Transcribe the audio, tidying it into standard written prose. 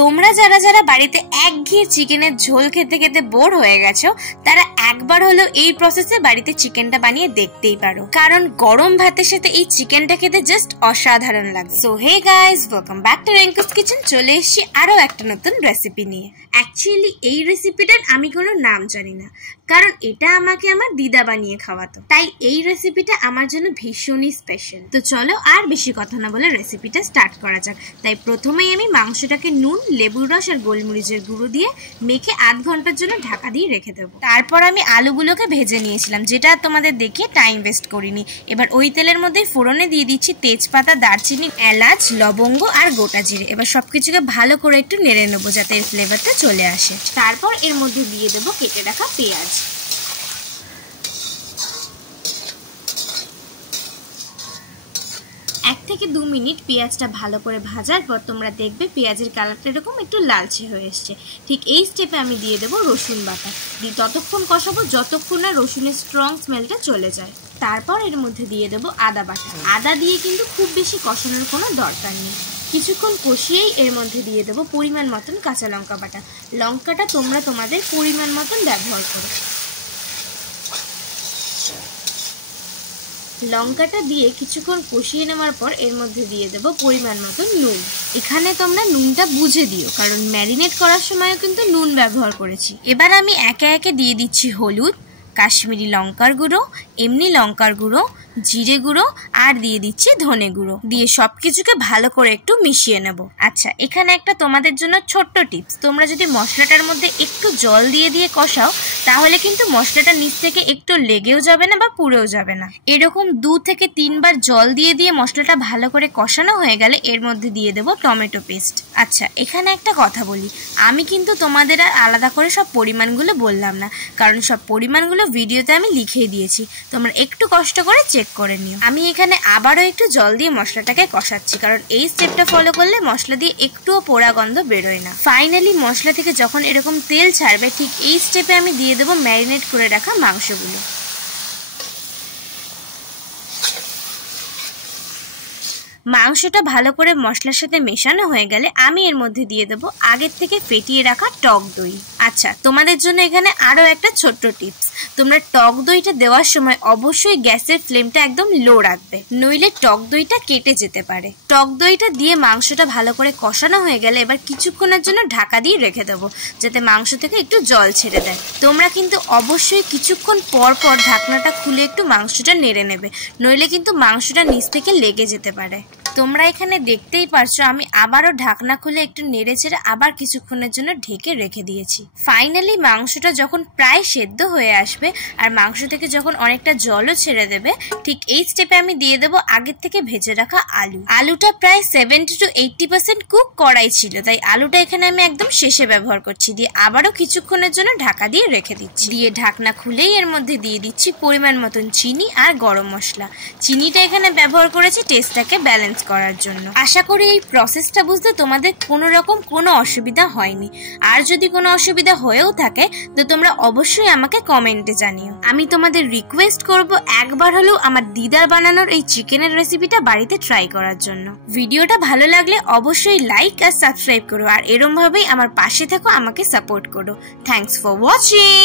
তোমরা যারা যারা বাড়িতে একঘেয়ে চিকেনের ঝোল খেতে খেতে বোর হয়ে গেছো তারা একবার হলো এই প্রসেসে বাড়িতে চিকেনটা বানিয়ে দেখতেই পারো, কারণ গরম ভাতের সাথে এই চিকেনটা খেতে জাস্ট অসাধারণ লাগে। So hey guys, welcome back to রেঙ্কুস কিচেন। চলে এসেছি আরো একটা নতুন রেসিপি নিয়ে। অ্যাকচুয়ালি এই রেসিপিটার আমি কোনো নাম জানি না, কারণ এটা আমাকে আমার দিদা বানিয়ে খাওয়াতো, তাই এই রেসিপিটা আমার জন্য ভীষণই স্পেশাল। তো চলো আর বেশি কথা না বলে রেসিপিটা স্টার্ট করা যাক। তাই প্রথমেই আমি মাংসটাকে নুন, লেবুর রস আর গোলমরিচের গুঁড়ো দিয়ে মেখে আধ ঘন্টার জন্য ঢাকা দিয়ে রেখে দেবো। তারপর আমি আলুগুলোকে ভেজে নিয়েছিলাম, যেটা তোমাদের দেখিয়ে টাইম ওয়েস্ট করিনি। এবার ওই তেলের মধ্যে ফোড়নে দিয়ে দিচ্ছি তেজপাতা, দারচিনি, এলাচ, লবঙ্গ আর গোটা জিরে। এবার সবকিছুকে ভালো করে একটু নেড়ে নেবো যাতে এর ফ্লেভারটা চলে আসে। তারপর এর মধ্যে দিয়ে দেবো কেটে রাখা পেঁয়াজ। 1 থেকে 2 মিনিট পেঁয়াজটা ভালো করে ভাজার পর তোমরা দেখবে পেঁয়াজের কালারটা এরকম একটু লালচে হয়ে এসছে। ঠিক এই স্টেপে আমি দিয়ে দেবো রসুন বাটা। দিয়ে ততক্ষণ কষাবো যতক্ষণ না রসুনের স্ট্রং স্মেলটা চলে যায়। তারপর এর মধ্যে দিয়ে দেবো আদা বাটা। আদা দিয়ে কিন্তু খুব বেশি কষানোর কোনো দরকার নেই। কিছুক্ষণ কষিয়েই এর মধ্যে দিয়ে দেবো পরিমাণ মতন কাঁচা লঙ্কা বাটা। লঙ্কাটা তোমরা তোমাদের পরিমাণ মতন ব্যবহার করো। লঙ্কাটা দিয়ে কিছুক্ষণ কষিয়ে নেওয়ার পর এর মধ্যে দিয়ে দেবো পরিমাণ মতো নুন। এখানে তোমরা নুনটা বুঝে দিও, কারণ ম্যারিনেট করার সময়ও কিন্তু নুন ব্যবহার করেছি। এবার আমি একে একে দিয়ে দিচ্ছি হলুদ, কাশ্মীরি লঙ্কার গুঁড়ো, এমনি লঙ্কার গুঁড়ো, জিরে গুঁড়ো আর দিয়ে দিচ্ছি ধনে গুঁড়ো। দিয়ে সবকিছুকে ভালো করে একটু মিশিয়ে নেব। আচ্ছা, এখানে একটা তোমাদের জন্য ছোট্ট টিপস। তোমরা যদি মশলাটার মধ্যে একটু জল দিয়ে দিয়ে কষাও তাহলে কিন্তু মশলাটা নিচ থেকে একটু লেগেও যাবে না বা পুড়েও যাবে না। এরকম 2 থেকে 3 বার জল দিয়ে দিয়ে মশলাটা ভালো করে কষানো হয়ে গেলে এর মধ্যে দিয়ে দেবো টমেটো পেস্ট। আচ্ছা, এখানে একটা কথা বলি, আমি কিন্তু তোমাদের আর আলাদা করে সব পরিমাণগুলো বললাম না, কারণ সব পরিমাণগুলো ভিডিওতে আমি লিখেই দিয়েছি। তোমরা একটু কষ্ট করে চেক করে নিও। আমি এখানে আবারও একটু জল দিয়ে মশলাটাকে কষাচ্ছি, কারণ এই স্টেপটা ফলো করলে মশলা দিয়ে একটুও পোড়া গন্ধ বেরোয় না। ফাইনালি মশলা থেকে যখন এরকম তেল ছাড়বে ঠিক এই স্টেপে আমি দিয়ে দেবো ম্যারিনেট করে রাখা মাংসগুলো। মাংসটা ভালো করে মশলার সাথে মেশানো হয়ে গেলে আমি এর মধ্যে দিয়ে দেবো আগের থেকে ফেটিয়ে রাখা টক দই। আচ্ছা, তোমাদের জন্য এখানে আরো একটা ছোট্ট টিপস। তোমরা টক দইটা দেওয়ার সময় অবশ্যই গ্যাসের ফ্লেমটা একদম লো রাখবে, নইলে টক দইটা কেটে যেতে পারে। টক দইটা দিয়ে মাংসটা ভালো করে কষানো হয়ে গেলে এবার কিছুক্ষণের জন্য ঢাকা দিয়ে রেখে দেবো, যাতে মাংস থেকে একটু জল ছেড়ে দেয়। তোমরা কিন্তু অবশ্যই কিছুক্ষণ পর পর ঢাকনাটা খুলে একটু মাংসটা নেড়ে নেবে, নইলে কিন্তু মাংসটা নিচ থেকে লেগে যেতে পারে। তোমরা এখানে দেখতেই পারছো আমি আবারও ঢাকনা খুলে একটু নেড়ে চেড়ে আবার কিছুক্ষণের জন্য ঢেকে রেখে দিয়েছি। ফাইনালি মাংসটা যখন প্রায় সেদ্ধ হয়ে আসবে আর মাংস থেকে যখন অনেকটা জলও ছেড়ে দেবে ঠিক এই স্টেপে আমি দিয়ে দেবো আগের থেকে ভেজে রাখা আলু। আলুটা প্রায় 70 to 80% কুক করাই ছিল, তাই আলুটা এখানে আমি একদম শেষে ব্যবহার করছি। দিয়ে আবারও কিছুক্ষণের জন্য ঢাকা দিয়ে রেখে দিচ্ছি। দিয়ে ঢাকনা খুলেই এর মধ্যে দিয়ে দিচ্ছি পরিমাণ মতন চিনি আর গরম মশলা। চিনিটা এখানে ব্যবহার করেছি টেস্টটাকে ব্যালেন্স করার জন্য। আশা করি এই প্রসেসটা বুঝতে তোমাদের কোনো রকম কোনো অসুবিধা হয়নি। আর যদি কোনো অসুবিধা হয়েও থাকে তো তোমরা অবশ্যই আমাকে কমেন্টে জানিও। আমি তোমাদের রিকোয়েস্ট করব একবার হলেও আমার দিদার বানানোর এই চিকেনের রেসিপিটা বাড়িতে ট্রাই করার জন্য। ভিডিওটা ভালো লাগলে অবশ্যই লাইক আর সাবস্ক্রাইব করো, আর এরম ভাবেই আমার পাশে থেকো, আমাকে সাপোর্ট করো। Thanks for watching.